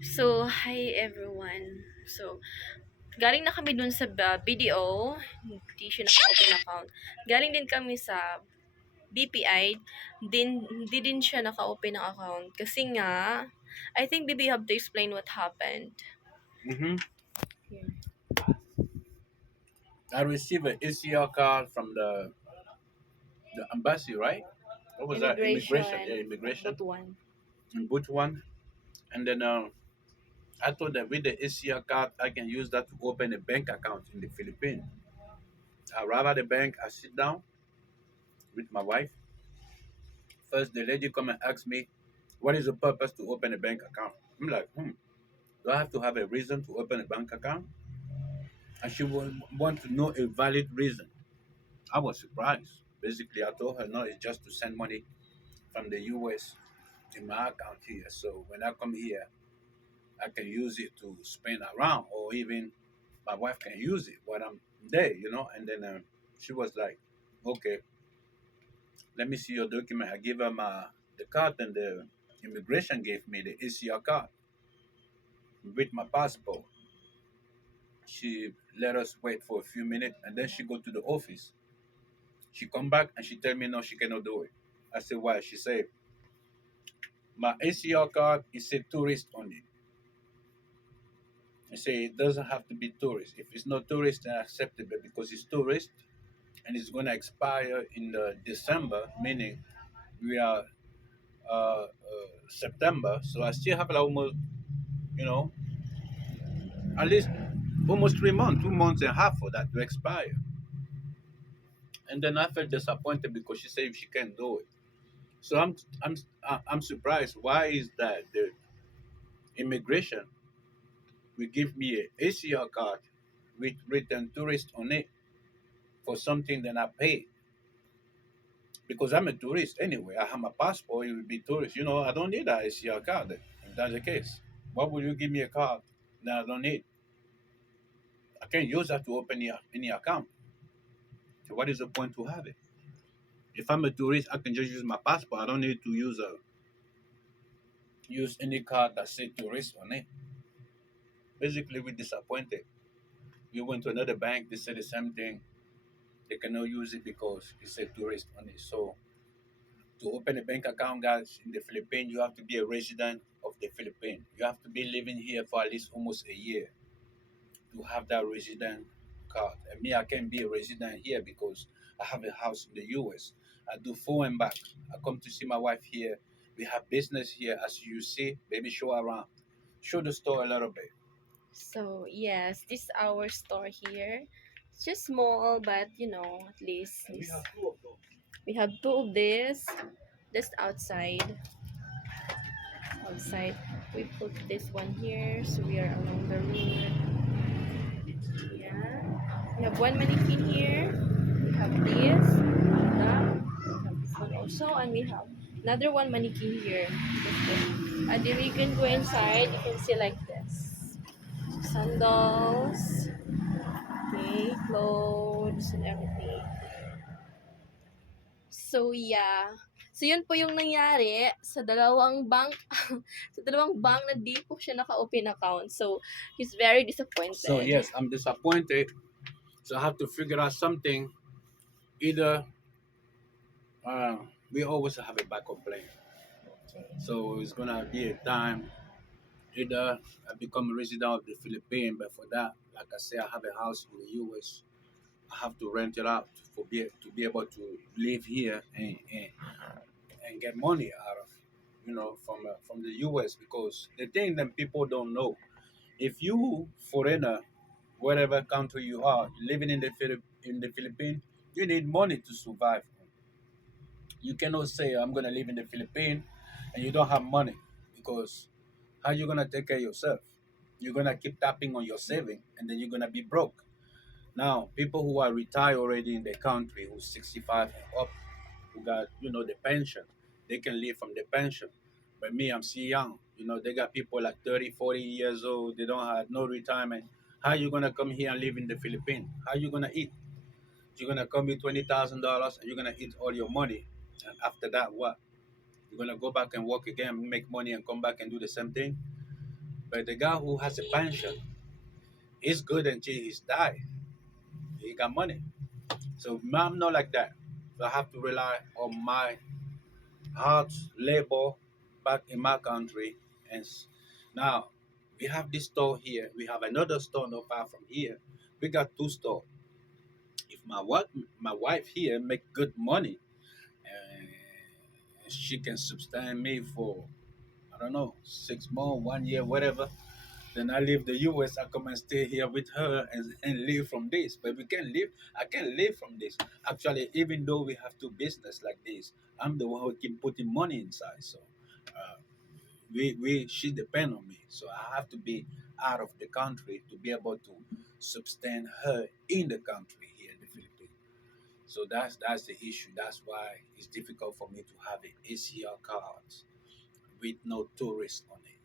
So, hi everyone. So, galing na kami dun sa BDO, hindi siya naka-open account. Galing din kami sa BPI, hindi din siya naka-open ng account. Kasi nga, I think BB have to explain what happened. Mm-hmm. Yeah. I received an ACL card from the embassy, right? What was that? Immigration. Yeah, Immigration, immigration. but one. In boot one. And then I thought that with the ACL card, I can use that to open a bank account in the Philippines. I arrive at the bank, I sit down with my wife. First, the lady come and ask me, what is the purpose to open a bank account? I'm like, do I have to have a reason to open a bank account? And she would want to know a valid reason. I was surprised. Basically, I told her, no, it's just to send money from the US in my account here. So when I come here, I can use it to spend around, or even my wife can use it when I'm there. And then she was like, okay, let me see your document. I give her the card, and the immigration gave me the ACR card with my passport. She let us wait for a few minutes, and then she go to the office. She come back and she tell me no, she cannot do it. I said why? She said my ACR card is a tourist only. I say it doesn't have to be tourist. If it's not tourist, then I accept it. But because it's tourist and it's going to expire in the December, meaning we are September, so I still have like almost, you know, at least almost 3 months, 2 months and a half for that to expire. And then I felt disappointed because she said she can't do it. So I'm surprised. Why is that the immigration will give me a ACR card with written tourist on it for something that I paid? Because I'm a tourist anyway. I have my passport. It will be tourist. I don't need that ACR card. If that's the case, why would you give me a card that I don't need? I can't use that to open any account. So what is the point to have it? If I'm a tourist, I can just use my passport. I don't need to use any card that say tourist on it. Basically, we're disappointed. We went to another bank. They said the same thing. They cannot use it because it said tourist on it. So to open a bank account, guys, in the Philippines, you have to be a resident of the Philippines. You have to be living here for at least almost a year to have that resident card. And me, I can be a resident here because I have a house in the US. I do full and back. I come to see my wife here. We have business here, as you see. Baby, show around. Show the store a little bit. So, yes, this is our store here. It's just small, but at least And we this. have two of those. We have two of this just outside. Outside, we put this one here, so we are along the road. Yeah, we have one mannequin here. We have this, we have this one also, and we have another one mannequin here. And then we can go inside. You can see like this, sandals, okay, clothes and everything. So, yeah. So, yun po yung nangyari sa dalawang bank, sa dalawang bank na di po siya naka-open account. So, he's very So disappointed. yes, I'm disappointed. So I have to figure out something. Either uh, we always have a backup plan. So it's gonna be a time either I become a resident of the Philippines, but for that, like I say, I have a house in the US. I have to rent it out to be able to live here and get money out of from the US, because the thing that people don't know, if you foreigner, whatever country you are living in the Philippines, you need money to survive. You cannot say I'm gonna live in the Philippines and you don't have money, because how you gonna take care of yourself? You're gonna keep tapping on your saving and then you're gonna be broke. Now, people who are retired already in the country, who's 65 and up, who got the pension, they can live from the pension. But me, I'm still young. They got people like 30, 40 years old. They don't have no retirement. How you gonna come here and live in the Philippines? How you gonna eat? You're gonna come with $20,000 and you're gonna eat all your money. And after that, what? You're gonna go back and work again, make money, and come back and do the same thing. But the guy who has a pension is good until he's died. He got money. So I'm not like that. So I have to rely on my hard labor back in my country. And now we have this store here. We have another store not far from here. We got two stores. If my wife here make good money, and she can sustain me for I don't know 6 months, 1 year, whatever. Then I leave the US. I come and stay here with her and live from this. But we can live. I can live from this. Actually, even though we have two business like this, I'm the one who keep putting money inside. So uh, we she depend on me. So I have to be out of the country to be able to sustain her in the country here in the Philippines. So that's the issue. That's why it's difficult for me to have an ACR card with no tourist on it.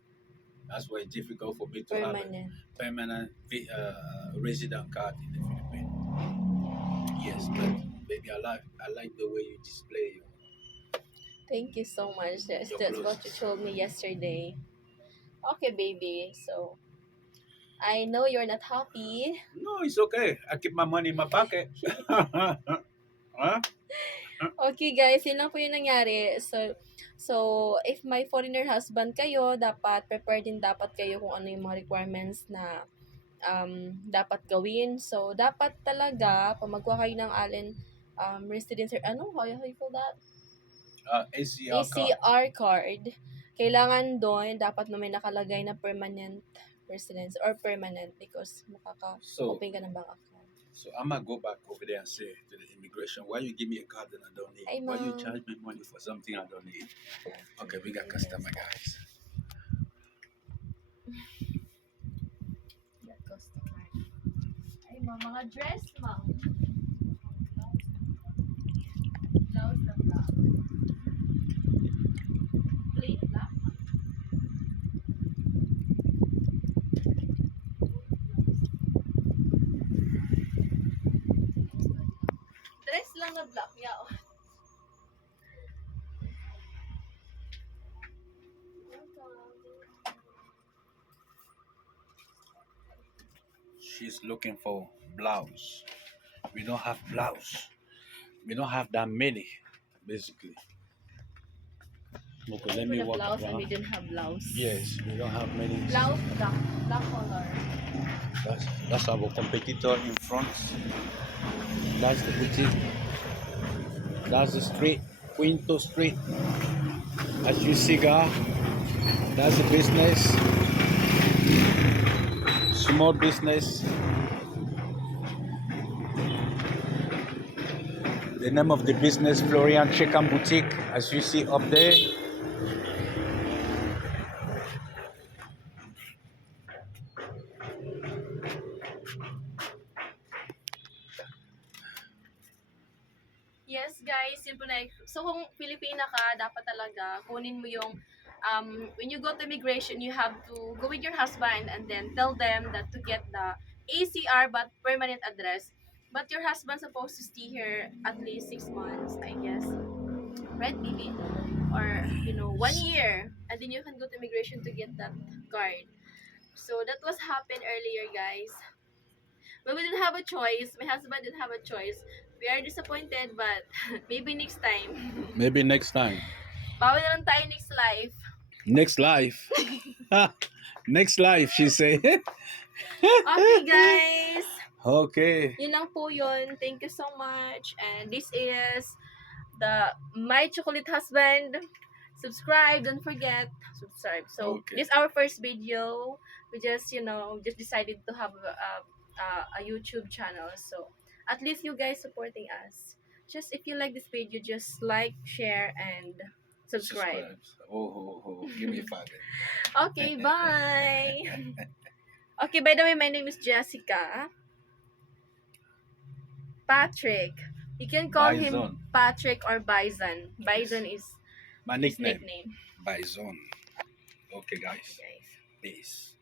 That's why it's difficult for me to have a Permanent. permanent resident card in the Philippines. Yes, but baby, I like the way you display Thank you so much. your That's what you clothes. told me yesterday. Okay, baby. So I know you're not happy. No, it's okay. I keep my money in my pocket. Huh? Okay guys, yun lang po yung nangyari. So if may foreigner husband kayo, dapat prepared din dapat kayo kung ano yung mga requirements na dapat gawin. So dapat talaga, pag magkuha kayo ng alien residence, ano, how you call that? ACR card. ACR card. Kailangan doon, dapat na may nakalagay na permanent residence or permanent because So makaka-open ka ng bank account. so I might go back over there and say to the immigration, why you give me a card that I don't need? Ay, Why you ma'am. charge me money for something I don't need? Okay, we got customer guys. That customer. Ay, mga dress, ma'am. Blouse na black. Plain black, ma'am. Dress lang na black, yeah. She's looking for blouse. We don't have blouse. We don't have that many, basically. Okay, let For me the walk blouse, and we around. didn't have blouse. Yes, we don't have many. Blouse, black color. That's our competitor in front. That's the boutique. That's the street, Quinto Street. As you see, that's the business. Small business. The name of the business, Florian Chicken Boutique, as you see up there. Yes, guys, yun po na. So, kung Pilipina ka, dapat talaga kunin mo yung, when you go to immigration, you have to go with your husband and then tell them that to get the ACR but permanent address. But your husband's supposed to stay here at least 6 months, I guess. Right, baby? Or, 1 year. And then you can go to immigration to get that card. So, that was happened earlier, guys. But we didn't have a choice. My husband didn't have a choice. We are disappointed, but maybe next time. Maybe next time. Bawi na lang tayo next life. Next life. Next life, she say. Okay, guys. Okay. Yun lang po yun. Thank you so much. And this is the My Chocolate Husband. Subscribe. Don't forget. Subscribe. So, Okay. this is our first video. We just, just decided to have a YouTube channel. So, at least you guys supporting us. Just if you like this video, just like, share, and subscribe. Give me 5. Okay, bye. Okay, by the way, my name is Jessica. Patrick. You can call him Bison. Patrick or Bison. Bison is My his nickname. nickname. Bison. Okay, guys. Guys. Peace.